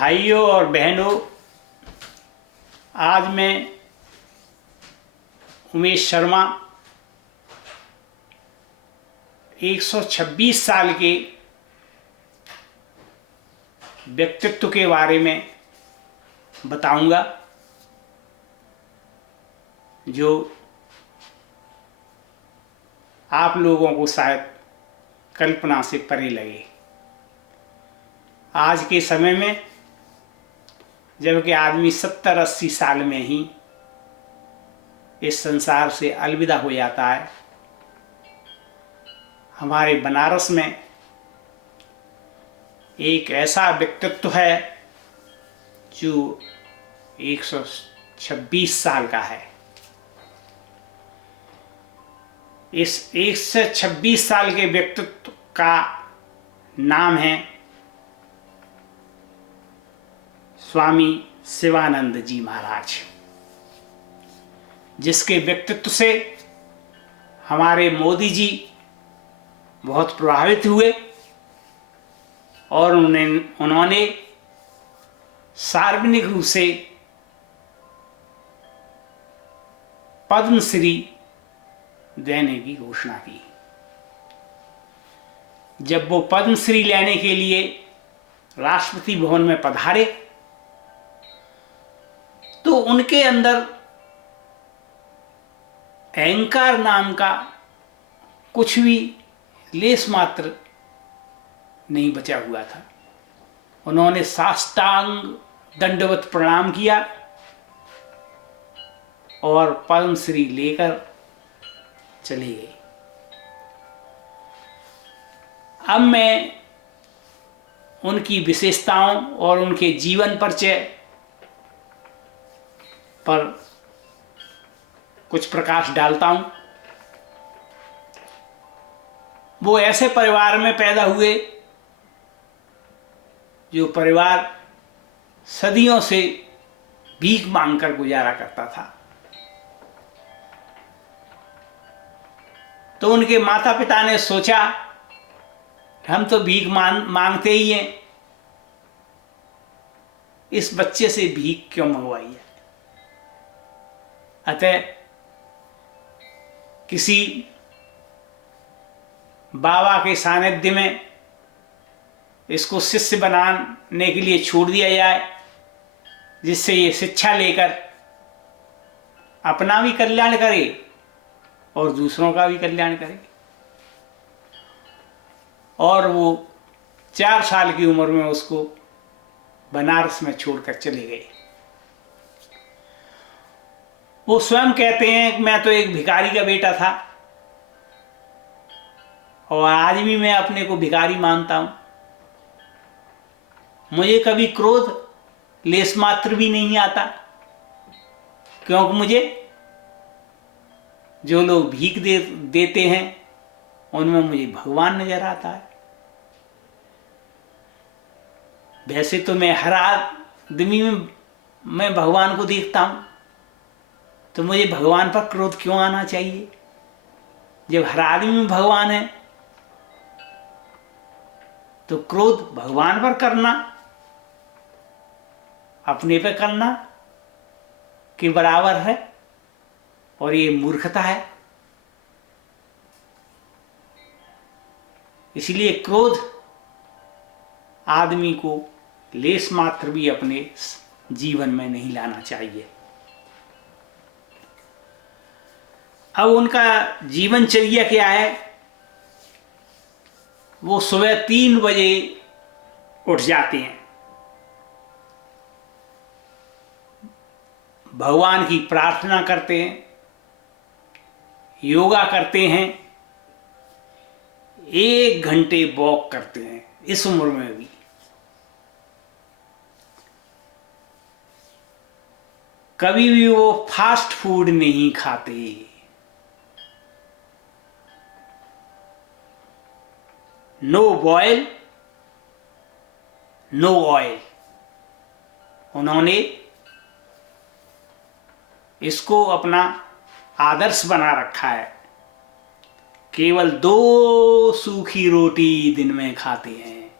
भाइयों और बहनों, आज मैं उमेश शर्मा 126 साल के व्यक्तित्व के बारे में बताऊंगा, जो आप लोगों को शायद कल्पना से परे लगे। आज के समय में जबकि आदमी 70-80 साल में ही इस संसार से अलविदा हो जाता है, हमारे बनारस में एक ऐसा व्यक्तित्व है जो 126 साल का है। इस 126 साल के व्यक्तित्व का नाम है स्वामी शिवानंद जी महाराज, जिसके व्यक्तित्व से हमारे मोदी जी बहुत प्रभावित हुए और उन्होंने सार्वजनिक रूप से पद्मश्री देने की घोषणा की। जब वो पद्मश्री लेने के लिए राष्ट्रपति भवन में पधारे तो उनके अंदर अहंकार नाम का कुछ भी लेस मात्र नहीं बचा हुआ था। उन्होंने साष्टांग दंडवत प्रणाम किया और पद्मश्री लेकर चले गए। अब मैं उनकी विशेषताओं और उनके जीवन परिचय पर कुछ प्रकाश डालता हूं। वो ऐसे परिवार में पैदा हुए जो परिवार सदियों से भीख मांगकर गुजारा करता था। तो उनके माता पिता ने सोचा हम तो भीख मांगते ही हैं, इस बच्चे से भीख क्यों मंगवाई है। अतः किसी बाबा के सानिध्य में इसको शिष्य बनाने के लिए छोड़ दिया जाए, जिससे ये शिक्षा लेकर अपना भी कल्याण करे और दूसरों का भी कल्याण करे। और वो 4 साल की उम्र में उसको बनारस में छोड़कर चले गए। वो स्वयं कहते हैं कि मैं तो एक भिखारी का बेटा था और आज भी मैं अपने को भिखारी मानता हूं। मुझे कभी क्रोध लेस मात्र भी नहीं आता, क्योंकि मुझे जो लोग भीख देते हैं उनमें मुझे भगवान नजर आता है। वैसे तो मैं हर आदमी में मैं भगवान को देखता हूं, तो मुझे भगवान पर क्रोध क्यों आना चाहिए जब हर आदमी में भगवान है। तो क्रोध भगवान पर करना अपने पे करना के बराबर है और ये मूर्खता है। इसलिए क्रोध आदमी को लेस मात्र भी अपने जीवन में नहीं लाना चाहिए। अब उनका जीवनचर्या क्या है। वो सुबह 3 बजे उठ जाते हैं, भगवान की प्रार्थना करते हैं, योगा करते हैं, 1 घंटे वॉक करते हैं। इस उम्र में भी कभी भी वो फास्ट फूड नहीं खाते। नो बॉयल नो ऑयल, उन्होंने इसको अपना आदर्श बना रखा है। केवल 2 सूखी रोटी दिन में खाते हैं।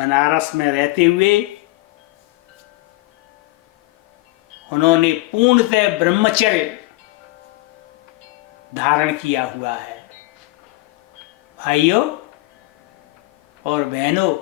बनारस में रहते हुए उन्होंने पूर्णतः ब्रह्मचर्य धारण किया हुआ है। भाइयों और बहनों,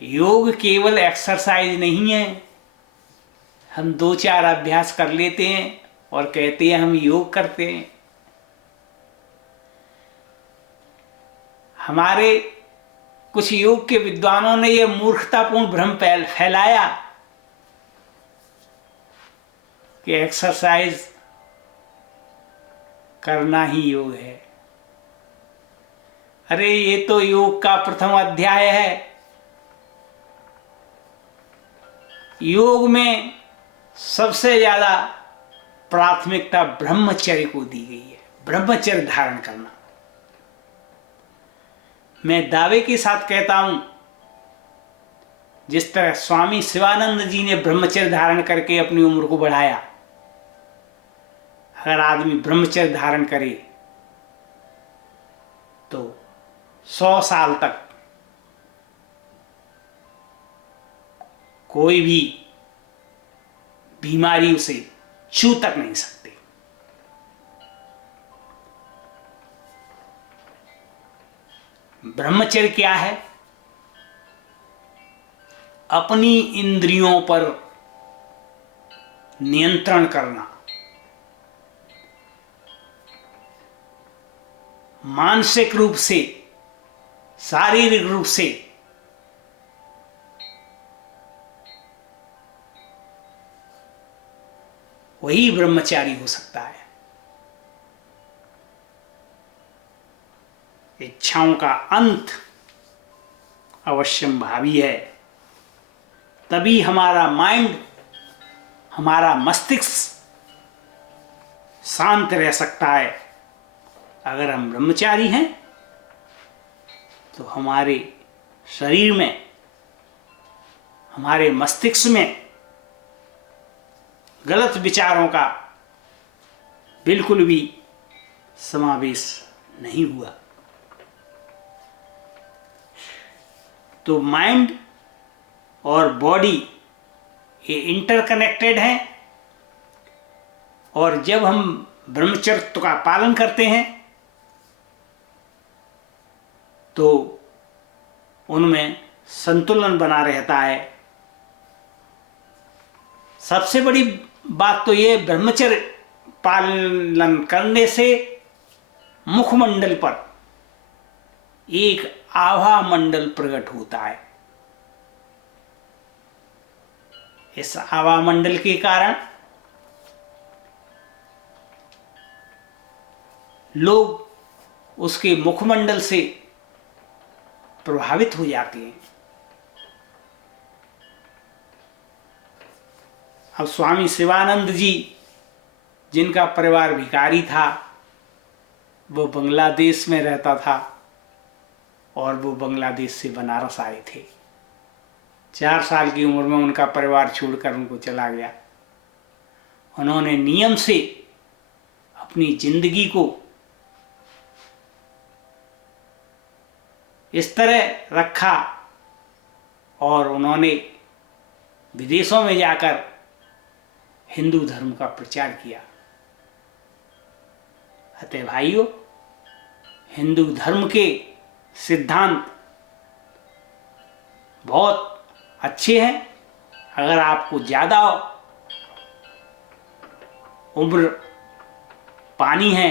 योग केवल एक्सरसाइज नहीं है। हम 2-4 अभ्यास कर लेते हैं और कहते हैं हम योग करते हैं। हमारे कुछ योग के विद्वानों ने यह मूर्खतापूर्ण भ्रम फैलाया कि एक्सरसाइज करना ही योग है। अरे ये तो योग का प्रथम अध्याय है। योग में सबसे ज्यादा प्राथमिकता ब्रह्मचर्य को दी गई है, ब्रह्मचर्य धारण करना। मैं दावे के साथ कहता हूं, जिस तरह स्वामी शिवानंद जी ने ब्रह्मचर्य धारण करके अपनी उम्र को बढ़ाया, अगर आदमी ब्रह्मचर्य धारण करे तो 100 साल तक कोई भी बीमारी उसे छू तक नहीं सकती। ब्रह्मचर्य क्या है? अपनी इंद्रियों पर नियंत्रण करना, मानसिक रूप से, शारीरिक रूप से वही ब्रह्मचारी हो सकता है। इच्छाओं का अंत अवश्यंभावी है, तभी हमारा माइंड, हमारा मस्तिष्क शांत रह सकता है। अगर हम ब्रह्मचारी हैं तो हमारे शरीर में, हमारे मस्तिष्क में गलत विचारों का बिल्कुल भी समावेश नहीं हुआ। तो माइंड और बॉडी ये इंटरकनेक्टेड हैं, और जब हम ब्रह्मचर्य का पालन करते हैं तो उनमें संतुलन बना रहता है। सबसे बड़ी बात तो ये, ब्रह्मचर्य पालन करने से मुखमंडल पर एक आभा मंडल प्रकट होता है। इस आभा मंडल के कारण लोग उसके मुखमंडल से प्रभावित हो जाते हैं। अब स्वामी शिवानंद जी, जिनका परिवार भिखारी था, वो बांग्लादेश में रहता था और वो बांग्लादेश से बनारस आए थे। 4 साल की उम्र में उनका परिवार छोड़कर उनको चला गया। उन्होंने नियम से अपनी जिंदगी को इस तरह रखा और उन्होंने विदेशों में जाकर हिंदू धर्म का प्रचार किया। अतः भाइयों, हिंदू धर्म के सिद्धांत बहुत अच्छे हैं। अगर आपको ज़्यादा उम्र पानी है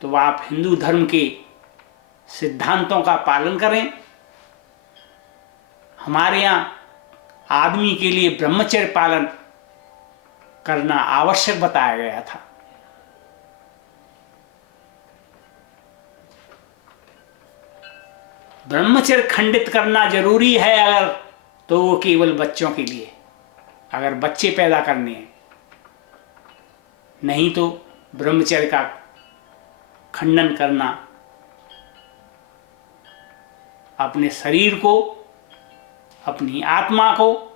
तो आप हिंदू धर्म के सिद्धांतों का पालन करें। हमारे यहाँ आदमी के लिए ब्रह्मचर्य पालन करना आवश्यक बताया गया था। ब्रह्मचर्य खंडित करना जरूरी है अगर, तो वो केवल बच्चों के लिए, अगर बच्चे पैदा करने हैं। नहीं तो ब्रह्मचर्य का खंडन करना अपने शरीर को, अपनी आत्मा को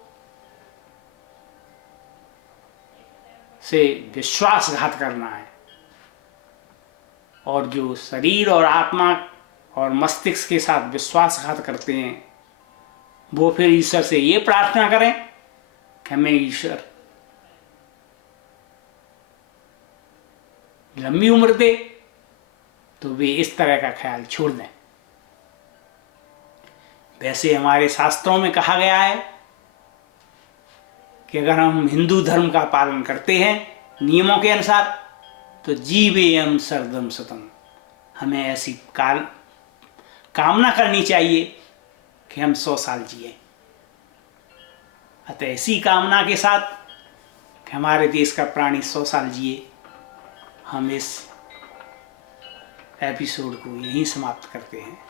से विश्वासघात करना है। और जो शरीर और आत्मा और मस्तिष्क के साथ विश्वासघात करते हैं, वो फिर ईश्वर से ये प्रार्थना करें कि हमें ईश्वर लंबी उम्र दे, तो वे इस तरह का ख्याल छोड़ दें। वैसे हमारे शास्त्रों में कहा गया है कि अगर हम हिंदू धर्म का पालन करते हैं नियमों के अनुसार, तो जीवेयम शरदम शतम, हमें ऐसी कामना करनी चाहिए कि हम 100 साल जिए। अतः ऐसी कामना के साथ कि हमारे देश का प्राणी 100 साल जिए, हम इस एपिसोड को यहीं समाप्त करते हैं।